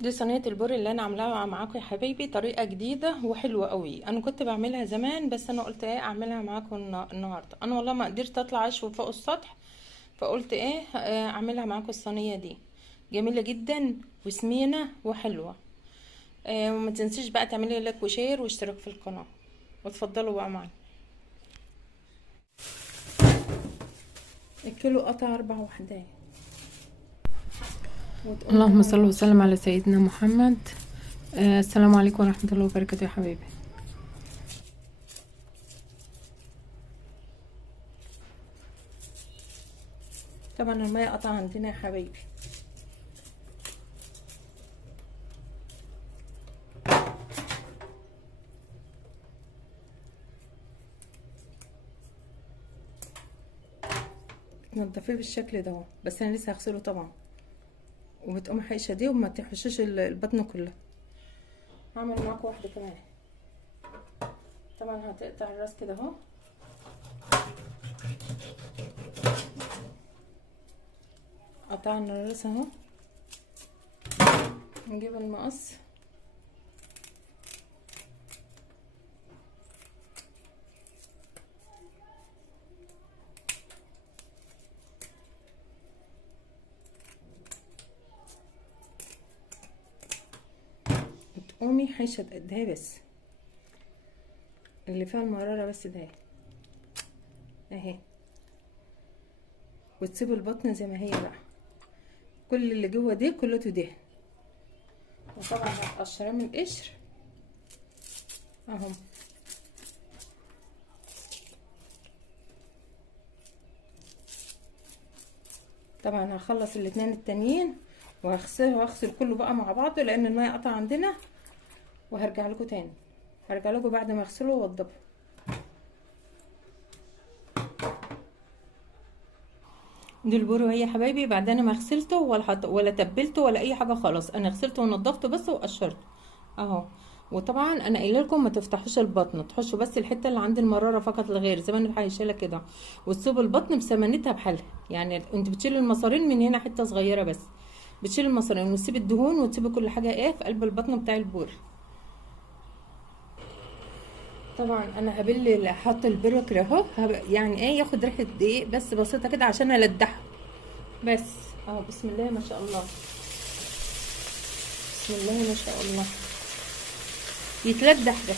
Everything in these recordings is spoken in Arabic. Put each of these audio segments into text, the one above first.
دي صينيه البوري اللي انا عاملاها معاكم يا حبايبي، طريقه جديده وحلوه قوي. انا كنت بعملها زمان بس انا قلت ايه اعملها معاكم النهارده. انا والله ما قدرت اطلع اشوي فوق السطح، فقلت ايه اعملها معاكم. الصينيه دي جميله جدا وسمينه وحلوه. وما تنسيش بقى تعملي لايك وشير واشتراك في القناه، وتفضلوا بقى معانا. الكيلو قطع 4 وحدات. اللهم صل وسلم على سيدنا محمد. السلام عليكم ورحمة الله وبركاته يا حبيبي. طبعا المية قطع عندنا يا حبايبي. تنضفيه بالشكل ده اهو، بس انا لسه هغسله طبعا. وبتقوم حايشه دي وما تحشش البطن كلها. هعمل معاكم واحده كمان. طبعا هتقطع الراس كده اهو. قطعنا الراس اهو. نجيب المقص وتقومي حايشه قدها بس اللي فيها المراره بس ده اهي، وتسيب البطن زي ما هي بقى. كل اللي جوه دي كلته دهن. وطبعا هتقشريه من القشر اهو. طبعا هخلص الاتنين التانيين وهغسل كله بقى مع بعضه، لان الميه قطع عندنا. وهرجع لكم تاني، هرجع لكم بعد ما اغسله واوضبه. دي البورو اهي يا حبايبي، بعد انا ما غسلته ولا تبلته ولا اي حاجه خالص. انا غسلته ونضفته بس وقشرته اهو. وطبعا انا قايله لكم ما تفتحوش البطن، تحشوا بس الحته اللي عند المراره فقط لا غير، زي ما انا حايشاله كده. وتسيبوا البطن بسمنتها بحالها. يعني انت بتشيل المصارين من هنا حته صغيره بس، بتشيل المصارين وتسيب الدهون وتسيب كل حاجه ايه في قلب البطن بتاع البور. طبعا انا هبل احط البر كده اهو، يعني ايه ياخد ريحه دقيق بس بسيطه كده عشان الدحه بس اهو. بسم الله ما شاء الله، بسم الله ما شاء الله، يتلدح بس.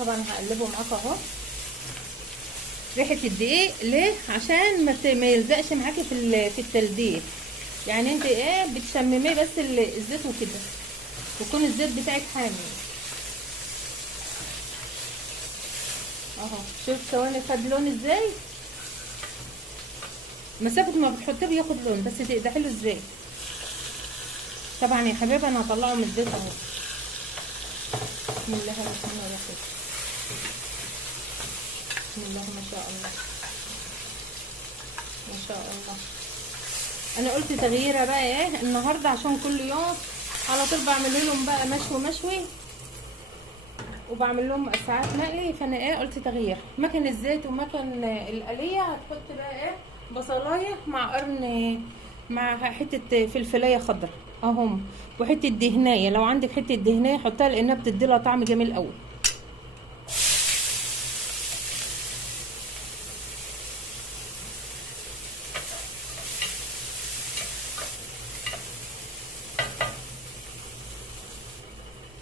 طبعا هقلبه معاك اهو. ريحه الدقيق ليه؟ عشان ما يلزقش معاكي في التلديق. يعني انت ايه بتشمميه بس الزيت وكده، ويكون الزيت بتاعك حامي اهو. شوف ثواني خد لون ازاي، مسافه ما بتحطيه بياخد لون، بس تقدحي له ازاي. طبعا يا حبايبي انا هطلعه من الزيت اهو. بسم الله الرحمن الرحيم، بسم الله ما شاء الله، ما شاء الله. انا قلت تغييره بقى ايه النهارده، عشان كل يوم على طول بعمل لهم بقى مشوي وبعمل لهم ساعات مقلي. فانا ايه قلت تغيير مكان الزيت ومكان القليه. هتحط بقى ايه بصلايه مع قرن، مع حته فلفلايه خضراء اهم، وحته دهنايه. لو عندك حته دهنايه حطها لانها بتدي لها طعم جميل قوي.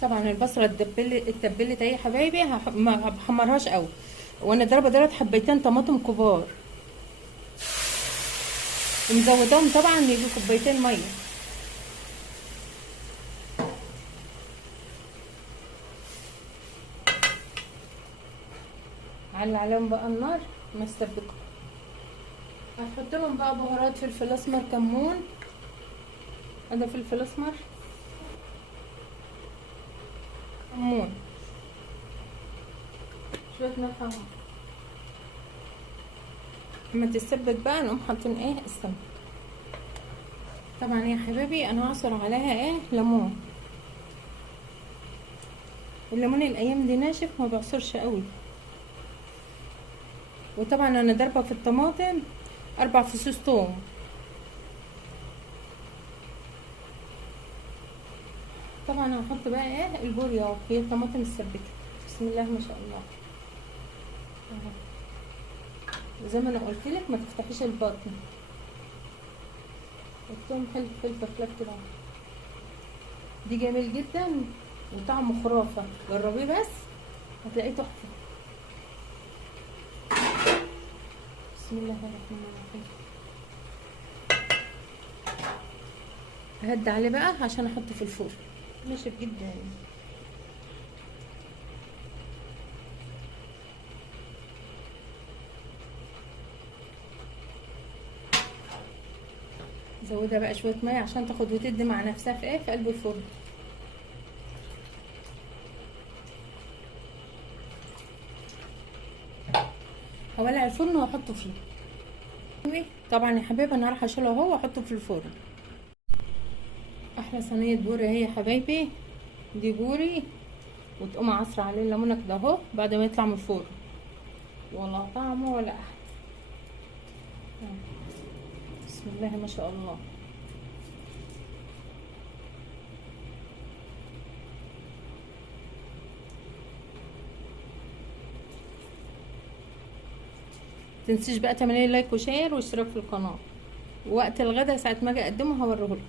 طبعا البصله اتبلت اهي يا حبايبي. ما بحمرهاش قوي، وانا ضربه حبيتين طماطم كبار ومزوداهم طبعا يجي كوبايتين ميه. على عليهم بقى النار ما استبدكوا. هنحط لهم بقى بهارات، فلفل اسمر، كمون، هذا فلفل اسمر، كمون، شويه ملح اهو. لما تتسبك بقى نقوم حاطين ايه السمك. طبعا يا حبايبي انا هعصر عليها ايه ليمون. الليمون الايام دي ناشف ما بيعصرش قوي. وطبعا انا ضاربه في الطماطم 4 فصوص توم. طبعا هحط بقى ايه البوريه اهو، هي الطماطم السبكه. بسم الله ما شاء الله اهو. زي ما انا قلت لك ما تفتحيش البطن. الثوم حلو فلفل فلفل كده، دي جميل جدا وطعمه خرافه، جربيه بس هتلاقيه تحفه. بسم الله الرحمن الرحيم. هدي عليه بقى عشان احطه في الفرن. ناشف جدا. زودها بقى شويه ميه عشان تاخد وتدي مع نفسها في ايه في قلب الفرن. هولع الفرن واحطه فيه. طبعا يا حبايبي انا راح اشيله اهو واحطه في الفرن. احلى صينيه بوري اهي يا حبايبي. دي بوري وتقوم عصر عليه الليمونه كده اهو بعد ما يطلع من الفرن، ولا طعمه ولا احلى. بسم الله ما شاء الله. تنسيش بقى تعملي لايك وشير واشتراك في القناه. وقت الغدا ساعه ما اجي اقدمه هوريهولكم.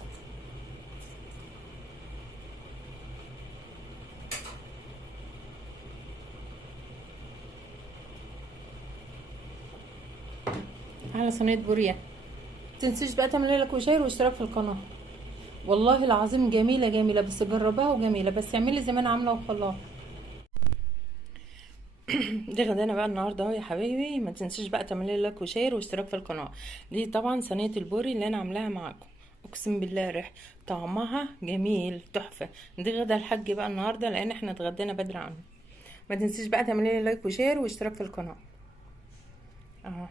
على صينيه بوريه. تنسيش بقى تعملي لايك وشير واشتراك في القناه. والله العظيم جميله جميله، بس جربها وجميله، بس اعملي زي ما انا عامله وخلاص. دي غدانا بقى النهارده اهو يا حبايبي. ما تنسيش بقى تعملي لايك وشير واشتراك في القناه. دي طبعا صينيه البوري اللي انا عاملاها معاكم. اقسم بالله ريح طعمها جميل تحفه. دي غدا الحاج بقى النهارده لان احنا اتغدينا بدري عنه. ما تنسيش بقى تعملي لايك وشير واشتراك في القناه اهو.